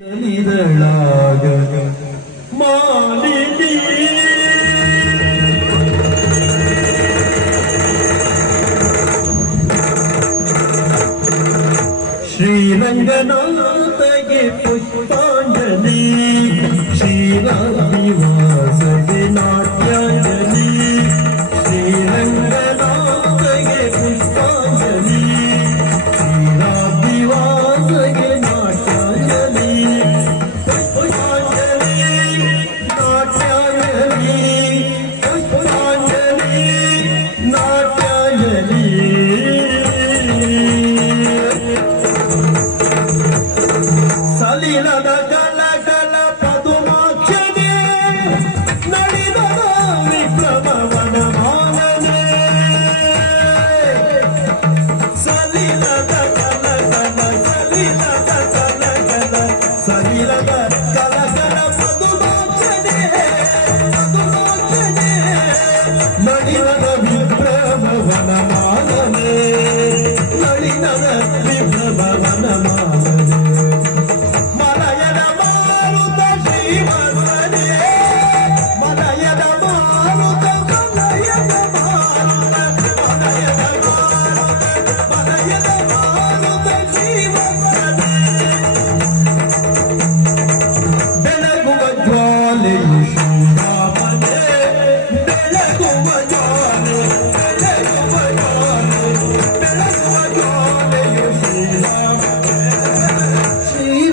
ನಲಿದಳಾಗ ಮಾಲಿನಿ ಶ್ರೀರಂಗನಾಥಗೆ ಪುಷ್ಪಾಂಜಲಿ ಶ್ರೀರಾಧಿವಾಸಗೆ ನಾಟ್ಯಾಂಜಲಿ ಶ್ರೀರಂಗನಾಥಗೆ ಪುಷ್ಪಾಂಜಲಿ ಶ್ರೀರಾಧಿವಾಸಗೆ ನಾಟ್ಯಾಂಜಲಿ ಪುಷ್ಪಾಂಜಲಿ ನಾಟ್ಯಾಂಜಲಿ ಪುಷ್ಪಾಂಜಲಿ ನಾಟ್ಯಾಂಜಲಿ ಸಲಿಲದ ಕಲ ಕಲ ಪದುಮಾಕ್ಷನೆ ನಡಿದ ವಿಪ್ಲವನ ಮಾನನೆ ಸಲಿಲದ ಕಲ ಕಲ ಸಲಿಲದ ಕಲ ಕಲ ಸಲಿಲದ ಕಲ ಕಲ ಪದುಮಾಕ್ಷನೆ ನಡಿದ ವಿಪ್ಲವನ ಮಾನನೆ ನಡಿದ ವಿಪ್ಲವನ ಮಾನನೆ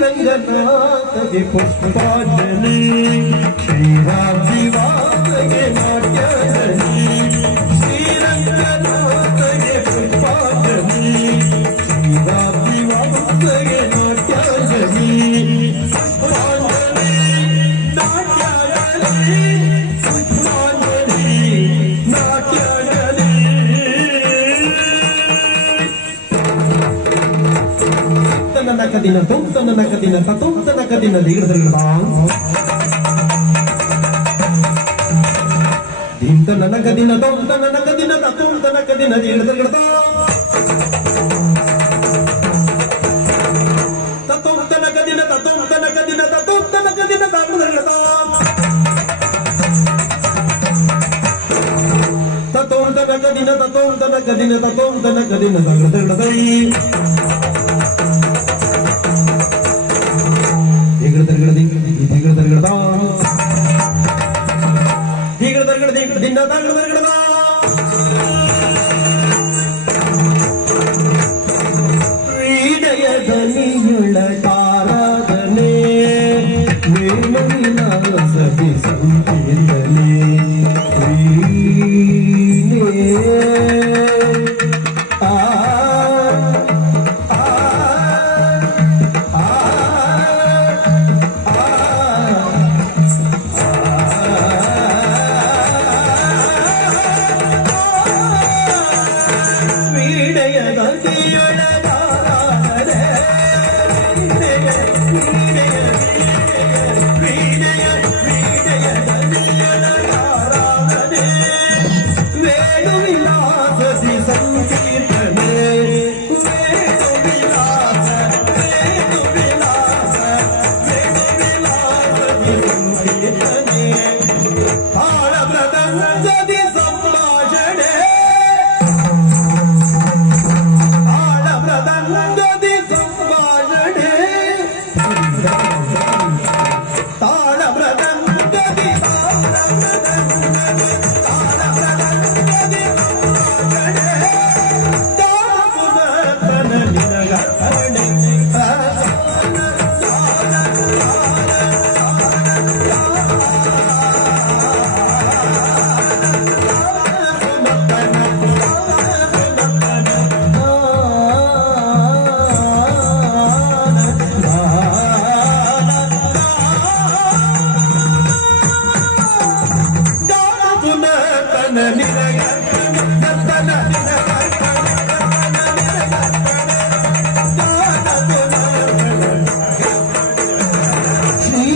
ಶ್ರೀರಂಗನಾಥಗೆ ಪುಷ್ಪಾಂಜಲಿ ಶ್ರೀರಾಧಿವಾಸಗೆ ನಾಟ್ಯಾಂಜಲಿ ಶ್ರೀರಂಗನಾಥಗೆ ಪುಷ್ಪಾಂಜಲಿ ಶ್ರೀರಾಧಿವಾಸಗೆ ನಾಟ್ಯಾಂಜಲಿ ಪುಷ್ಪಾಂಜಲಿ ನಾಟ್ಯಾಂಜಲಿ ಪುಷ್ಪಾಂಜಲಿ ನಾಟ್ಯಾಂಜಲಿ ತನ್ನ ಕದಿನ ತನ್ನ ಕದಿನ ತನ್ನ ಕದಿನ ದೀರ್ಘ ದಿಂತ ನನ್ನ ಕದಿನ ನನ್ನ ಕದಿನ ತನ್ನ ಕದಿನ ದೀರ್ಘ ತನ್ನ ಕದಿನ ತನ್ನ ಕದಿನ ತನ್ನ ಕದಿನ ತನ್ನ ಕದಿನ ತನ್ನ ಕದಿನ ತನ್ನ ಕದಿನ ಕ್ರೀಡೆಯ ಧನಿಯುಳ ತಾರಾಧನೆ ವೇಣುವಿಲಾಸದಿ ಸಂಕೀರ್ತನೆ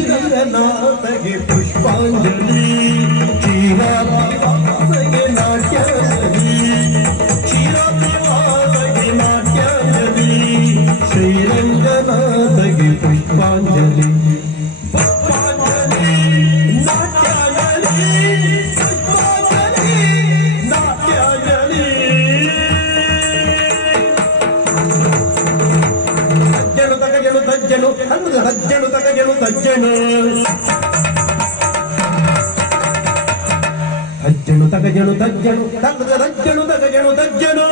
ಶ್ರೀರಂಗನಾಥಗೆ ಪುಷ್ಪಾಂಜಲಿ ಶ್ರೀರಾಧಿವಾಸಗೆ ನಾಟ್ಯಾಂಜಲಿ ಶ್ರೀರಾಧಿವಾಸಗೆ ನಾಟ್ಯಾಂಜಲಿ ಶ್ರೀರಂಗನಾಥಗೆ ಪುಷ್ಪಾಂಜಲಿ ಪುಷ್ಪಾಂಜಲಿ ನಾಟ್ಯಾಂಜಲಿ ಪುಷ್ಪಾಂಜಲಿ ನಾಟ್ಯಾಂಜಲಿ ತಜ್ಜನು ತಜ್ಜನು ತಜ್ಜನು ತಜ್ಜನು ತಜ್ಜನು ತಜ್ಜನು ತಗಜನು ತಜ್ಜನು ತಜ್ಜನು ತಗಜನು ತಜ್ಜನು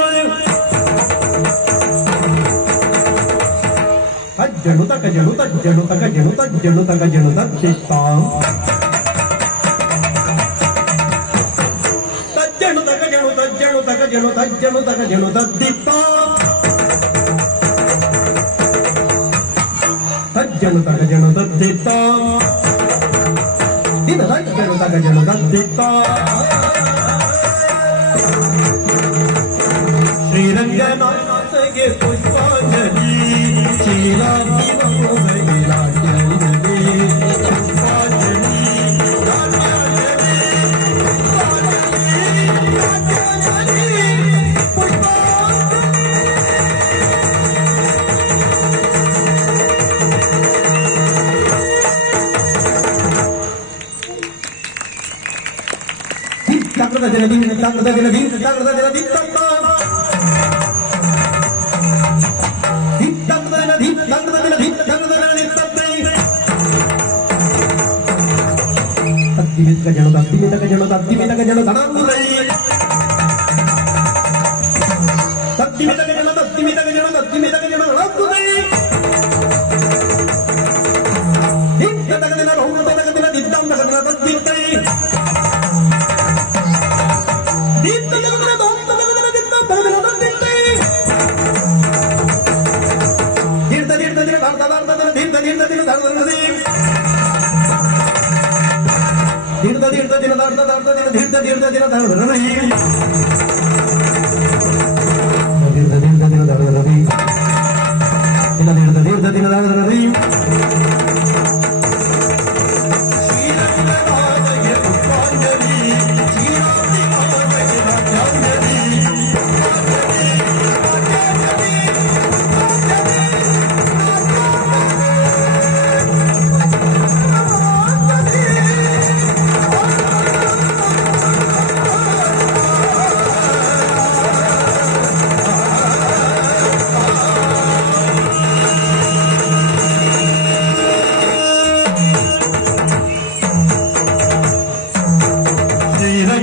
ತಜ್ಜನು ತಗಜನು ತಜ್ಜನು ತಗಜನು ತಜ್ಜನು ತಗಜನು ತಜ್ಜಿತ್ತಾಂ ತಜ್ಜನು ತಗಜನು ತಜ್ಜನು ತಗಜನು ತಜ್ಜನು ತಗಜನು ತದ್ದಿತ್ತಾಂ ತಜ್ಜನು ತಗಜನು ತದ್ದಿತ್ತಾಂ ದಿನ ತಜ್ಜನು ತಗಜನು ತದ್ದಿತ್ತಾಂ ಶ್ರೀರಂಗನಾಥಗೆ ಪುಷ್ಪಾಂಜಲಿ ಶ್ರೀರಾಮಿ ಭವಗೆ ನಾಟ್ಯಾಂಜಲಿ ಪುಷ್ಪಾಂಜಲಿ ನಾಟ್ಯಾಂಜಲಿ ನಾಟ್ಯಾಂಜಲಿ ತಾಕದ ದಿನ ದಿನ ತಾಕದ ದಿನ ದಿನ ತಾಕದ ದಿನ ದಿನ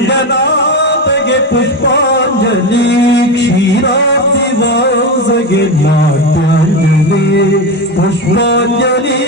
ಶ್ರೀರಂಗನಾಥಗೆ ಪುಷ್ಪಾಂಜಲಿ ಕ್ಷೀರಾಬ್ಧಿ ವಾಸಗೆ ನಾಟ್ಯಾಂಜಲಿ ಪುಷ್ಪಾಂಜಲಿ